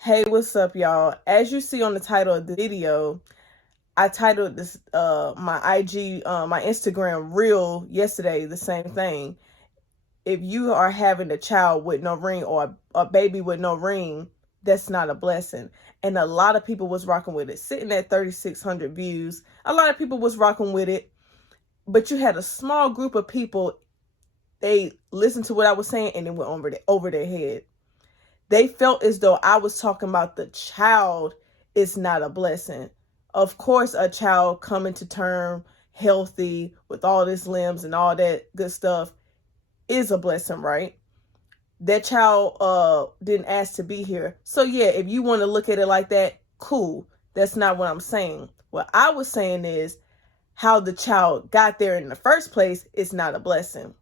Hey, what's up, y'all? As you see on the title of the video, I titled this my Instagram reel yesterday the same thing. If you are having a child with no ring or a baby with no ring, that's not a blessing. And a lot of people was rocking with it, sitting at 3,600 views. A lot of people was rocking with it, but you had a small group of people. They listened to what I was saying and then went over their head. They felt as though I was talking about the child is not a blessing. Of course, a child coming to term healthy with all its limbs and all that good stuff is a blessing, right? That child didn't ask to be here. So yeah, if you want to look at it like that, cool. That's not what I'm saying. What I was saying is how the child got there in the first place is not a blessing.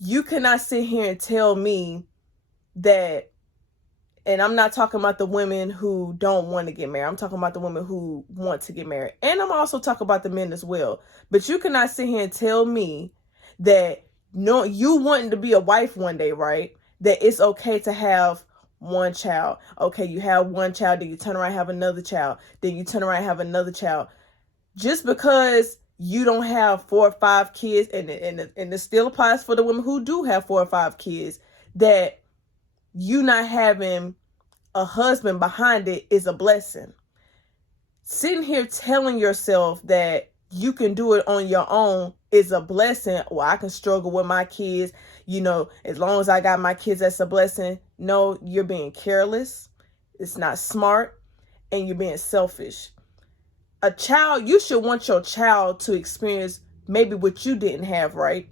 You cannot sit here and tell me that, and I'm not talking about the women who don't want to get married. I'm talking about the women who want to get married. And I'm also talking about the men as well. But you cannot sit here and tell me that no, you wanting to be a wife one day, right? That it's okay to have one child. Okay, you have one child, then you turn around and have another child. Then you turn around and have another child. Just because you don't have 4 or 5 kids, and it still applies for the women who do have 4 or 5 kids, that you not having a husband behind it is a blessing. Sitting here telling yourself that you can do it on your own is a blessing. Well, I can struggle with my kids, as long as I got my kids, that's a blessing. No, you're being careless. It's not smart, and you're being selfish. A child, you should want your child to experience maybe what you didn't have, right?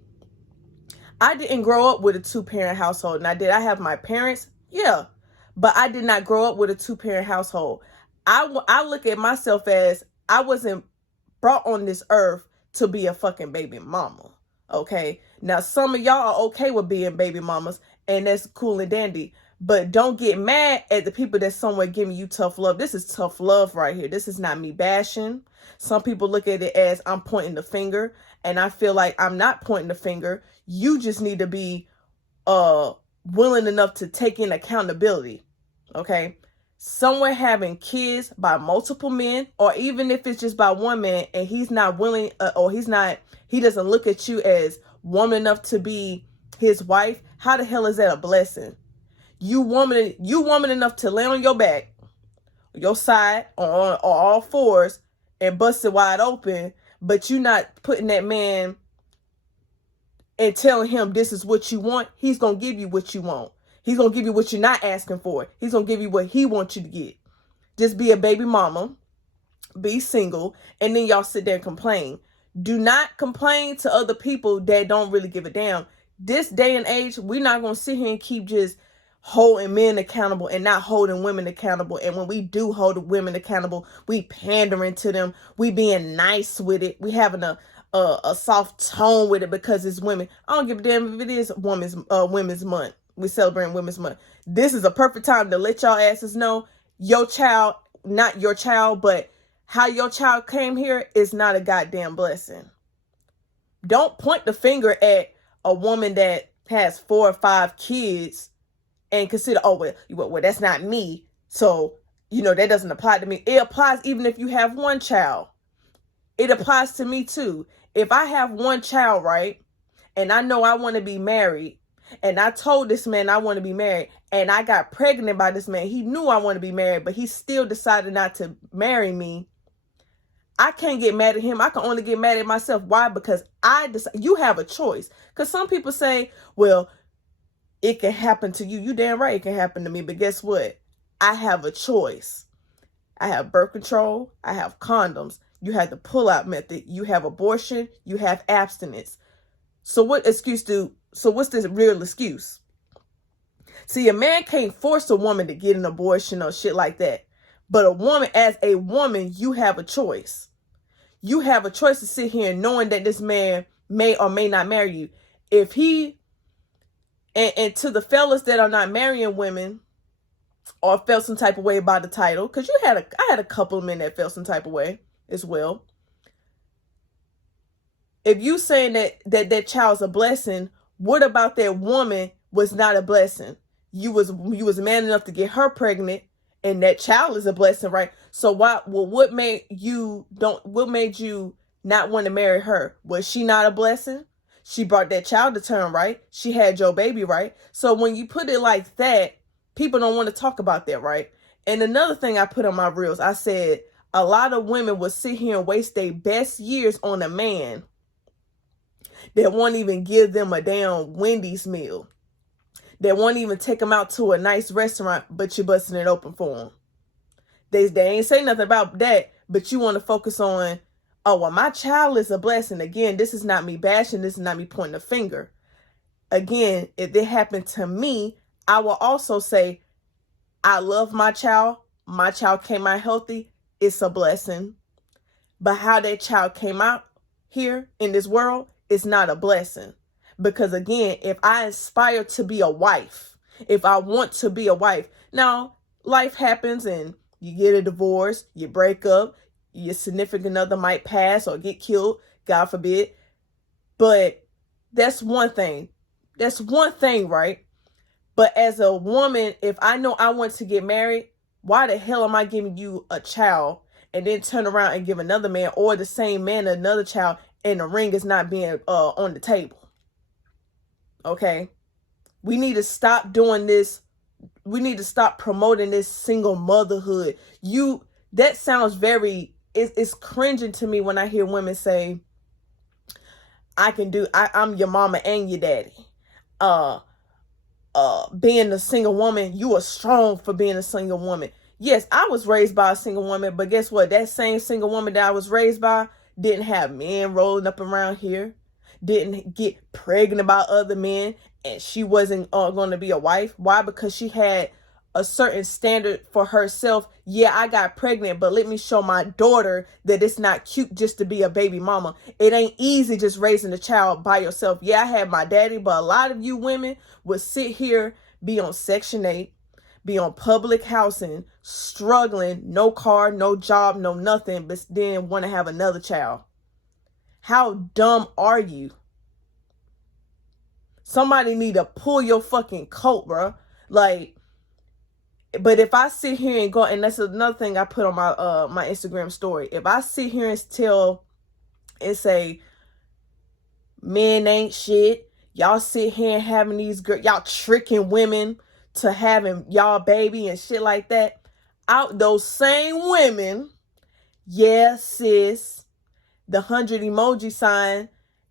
I didn't grow up with a 2-parent household. Now, did I have my parents? Yeah. But I did not grow up with a 2-parent household. I look at myself as I wasn't brought on this earth to be a fucking baby mama. Okay? Now, some of y'all are okay with being baby mamas, and that's cool and dandy. But don't get mad at the people that's somewhere giving you tough love. This is tough love right here. This is not me bashing. Some people look at it as I'm pointing the finger, and I feel like I'm not pointing the finger. You just need to be willing enough to take in accountability. Okay? Somewhere having kids by multiple men, or even if it's just by one man, and he's not willing, he doesn't look at you as woman enough to be his wife. How the hell is that a blessing? You woman enough to lay on your back, your side, or all fours, and bust it wide open, but you not putting that man and telling him this is what you want. He's going to give you what you want. He's going to give you what you're not asking for. He's going to give you what he wants you to get. Just be a baby mama, be single, and then y'all sit there and complain. Do not complain to other people that don't really give a damn. This day and age, we're not going to sit here and keep just holding men accountable and not holding women accountable. And when we do hold women accountable, we pandering to them. We being nice with it. We having a soft tone with it because it's women. I don't give a damn if it is Women's Month. We celebrating Women's Month. This is a perfect time to let y'all asses know your child, not your child, but how your child came here is not a goddamn blessing. Don't point the finger at a woman that has 4 or 5 kids and consider, well, that's not me. So, that doesn't apply to me. It applies even if you have one child. It applies to me too. If I have one child, right, and I know I want to be married, and I told this man I want to be married, and I got pregnant by this man, he knew I want to be married, but he still decided not to marry me, I can't get mad at him. I can only get mad at myself. Why? Because you have a choice. Because some people say, well, it can happen to you. You damn right it can happen to me. But guess what? I have a choice. I have birth control. I have condoms. You have the pull-out method. You have abortion. You have abstinence. So what's this real excuse? See, a man can't force a woman to get an abortion or shit like that. But as a woman, you have a choice. You have a choice to sit here knowing that this man may or may not marry you. If he, and to the fellas that are not marrying women or felt some type of way about the title, because I had a couple of men that felt some type of way as well. If you saying that child's a blessing, what about that woman was not a blessing? you was man enough to get her pregnant, and that child is a blessing, right? So what made you not want to marry her? Was she not a blessing? She brought that child to term, right? She had your baby, right? So when you put it like that, people don't want to talk about that, right? And another thing I put on my reels, I said a lot of women will sit here and waste their best years on a man that won't even give them a damn Wendy's meal. That won't even take them out to a nice restaurant, but you're busting it open for them. They ain't say nothing about that, but you want to focus on, oh, well, my child is a blessing. Again, this is not me bashing. This is not me pointing a finger. Again, if it happened to me, I will also say, I love my child. My child came out healthy. It's a blessing. But how that child came out here in this world is not a blessing. Because again, if I aspire to be a wife, if I want to be a wife, now life happens and you get a divorce, you break up, your significant other might pass or get killed, God forbid. But that's one thing. That's one thing, right? But as a woman, if I know I want to get married, why the hell am I giving you a child and then turn around and give another man or the same man another child and the ring is not being on the table? Okay, we need to stop doing this. We need to stop promoting this single motherhood. That sounds it's cringing to me when I hear women say, I'm your mama and your daddy. Being a single woman, you are strong for being a single woman. Yes, I was raised by a single woman, but guess what? That same single woman that I was raised by didn't have men rolling up around here, didn't get pregnant by other men, and she wasn't going to be a wife. Why? Because she had a certain standard for herself. Yeah, I got pregnant, but let me show my daughter that it's not cute just to be a baby mama. It ain't easy just raising a child by yourself. Yeah, I had my daddy, but a lot of you women would sit here, be on Section 8, be on public housing, struggling, no car, no job, no nothing, but then want to have another child. How dumb are you? Somebody need to pull your fucking coat, bro. Like, but if I sit here and go, and that's another thing I put on my Instagram story. If I sit here and tell and say, men ain't shit, y'all sit here and having these girls, y'all tricking women to having y'all baby and shit like that. Out those same women, yeah, sis, the 100 emoji sign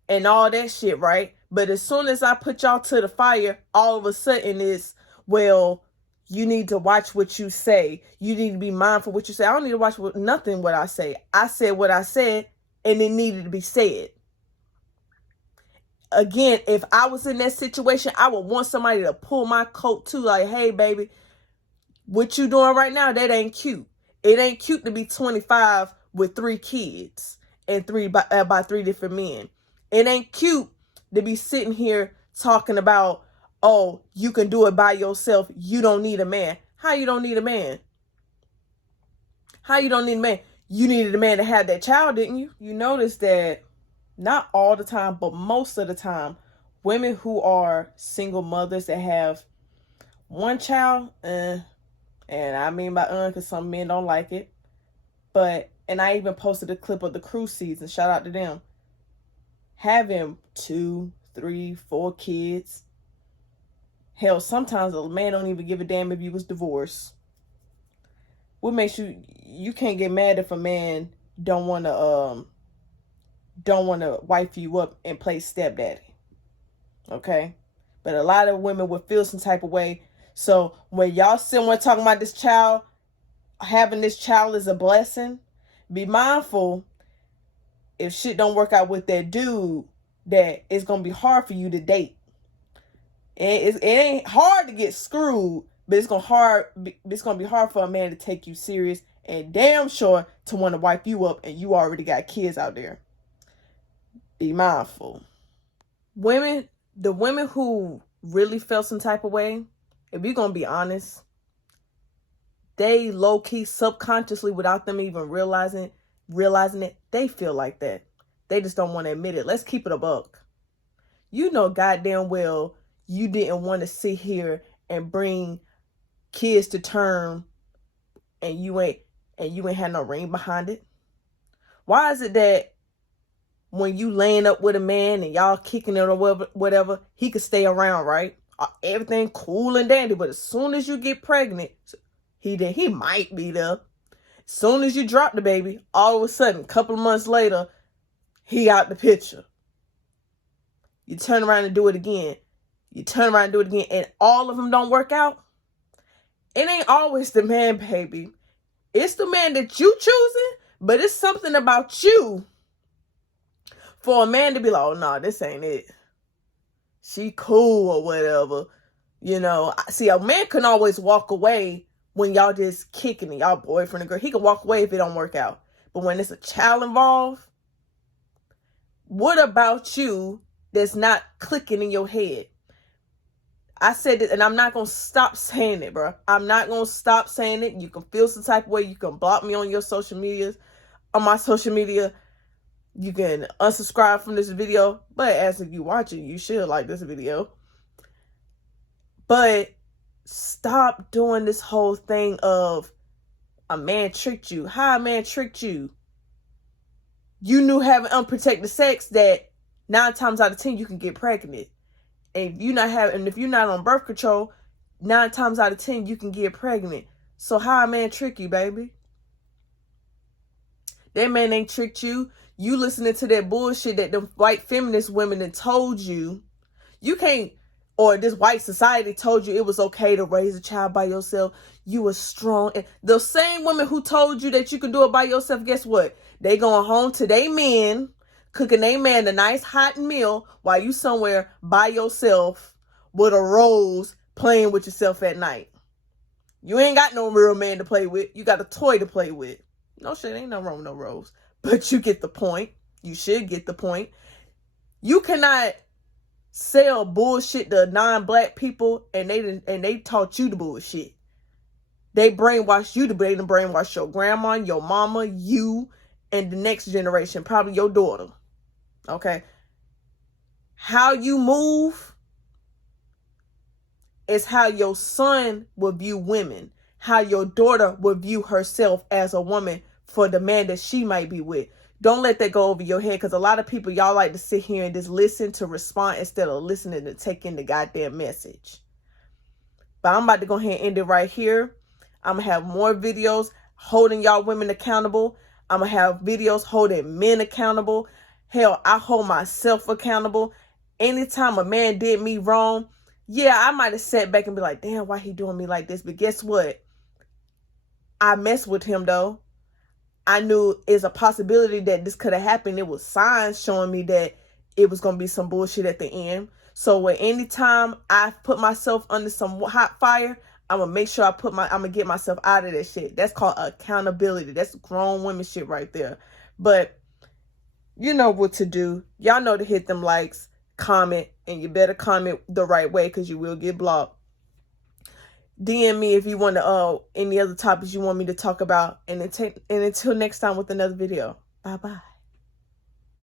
and all that shit, right? But as soon as I put y'all to the fire, all of a sudden it's, well, you need to watch what you say. You need to be mindful what you say. I don't need to watch nothing what I say. I said what I said, and it needed to be said. Again, if I was in that situation, I would want somebody to pull my coat too. Like, hey, baby, what you doing right now, that ain't cute. It ain't cute to be 25 with 3 kids and by 3 different men. It ain't cute to be sitting here talking about, oh, you can do it by yourself. You don't need a man. How you don't need a man? How you don't need a man? You needed a man to have that child, didn't you? You notice that not all the time, but most of the time, women who are single mothers that have one child, and I mean by because some men don't like it, and I even posted a clip of the cruise season, shout out to them, having 2, 3, 4 kids. Hell, sometimes a man don't even give a damn if you was divorced. What makes you can't get mad if a man don't want to wife you up and play stepdaddy. Okay? But a lot of women would feel some type of way. So when y'all somewhere talking about this child, having this child is a blessing, be mindful if shit don't work out with that dude, that it's going to be hard for you to date. It ain't hard to get screwed, but it's gonna be hard for a man to take you serious, and damn sure to want to wipe you up, and you already got kids out there. Be mindful. The women who really felt some type of way, if you're gonna be honest, they low-key, subconsciously, without them even realizing it, they feel like that. They just don't want to admit it. Let's keep it a buck. You know goddamn well you didn't want to sit here and bring kids to term, and you ain't had no ring behind it? Why is it that when you laying up with a man and y'all kicking it or whatever, he could stay around, right? Everything cool and dandy, but as soon as you get pregnant, he might be there. As soon as you drop the baby, all of a sudden, a couple of months later, he out the picture. You turn around and do it again. You turn around and do it again, and all of them don't work out. It ain't always the man, baby. It's the man that you choosing, but it's something about you for a man to be like, oh, no, this ain't it. She cool or whatever. You know, see, a man can always walk away when y'all just kicking it, y'all boyfriend and girl. He can walk away if it don't work out. But when it's a child involved, what about you that's not clicking in your head? I said it, and I'm not going to stop saying it, bro. I'm not going to stop saying it. You can feel some type of way. You can block me on your social medias, on my social media. You can unsubscribe from this video. But as if you watching, you should like this video. But stop doing this whole thing of a man tricked you. How a man tricked you? You knew having unprotected sex that 9 times out of 10 you can get pregnant. And if you're not on birth control, 9 times out of 10 you can get pregnant. So how a man trick you, baby? That man ain't tricked you. You listening to that bullshit that the white feminist women that told you. You can't, or this white society told you it was okay to raise a child by yourself. You were strong. And the same women who told you that you can do it by yourself, guess what? They going home to their men, cooking their man a nice hot meal while you somewhere by yourself with a rose playing with yourself at night. You ain't got no real man to play with. You got a toy to play with. No shit, ain't no wrong with no rose. But you get the point. You should get the point. You cannot sell bullshit to non-black people and they taught you the bullshit. They brainwashed you, they done brainwashed your grandma, your mama, you, and the next generation, probably your daughter. Okay? How you move is how your son will view women. How your daughter will view herself as a woman for the man that she might be with. Don't let that go over your head, because a lot of people, y'all like to sit here and just listen to respond instead of listening to take in the goddamn message. But I'm about to go ahead and end it right here. I'm going to have more videos holding y'all women accountable. I'm going to have videos holding men accountable. Hell, I hold myself accountable. Anytime a man did me wrong, yeah, I might have sat back and be like, damn, why he doing me like this? But guess what? I messed with him, though. I knew it's a possibility that this could have happened. It was signs showing me that it was going to be some bullshit at the end. So anytime I put myself under some hot fire, I'm going to make sure I'm going to get myself out of that shit. That's called accountability. That's grown women shit right there. But you know what to do. Y'all know to hit them likes, comment, and you better comment the right way, because you will get blocked. DM me if you want to any other topics you want me to talk about. And until next time with another video. Bye-bye.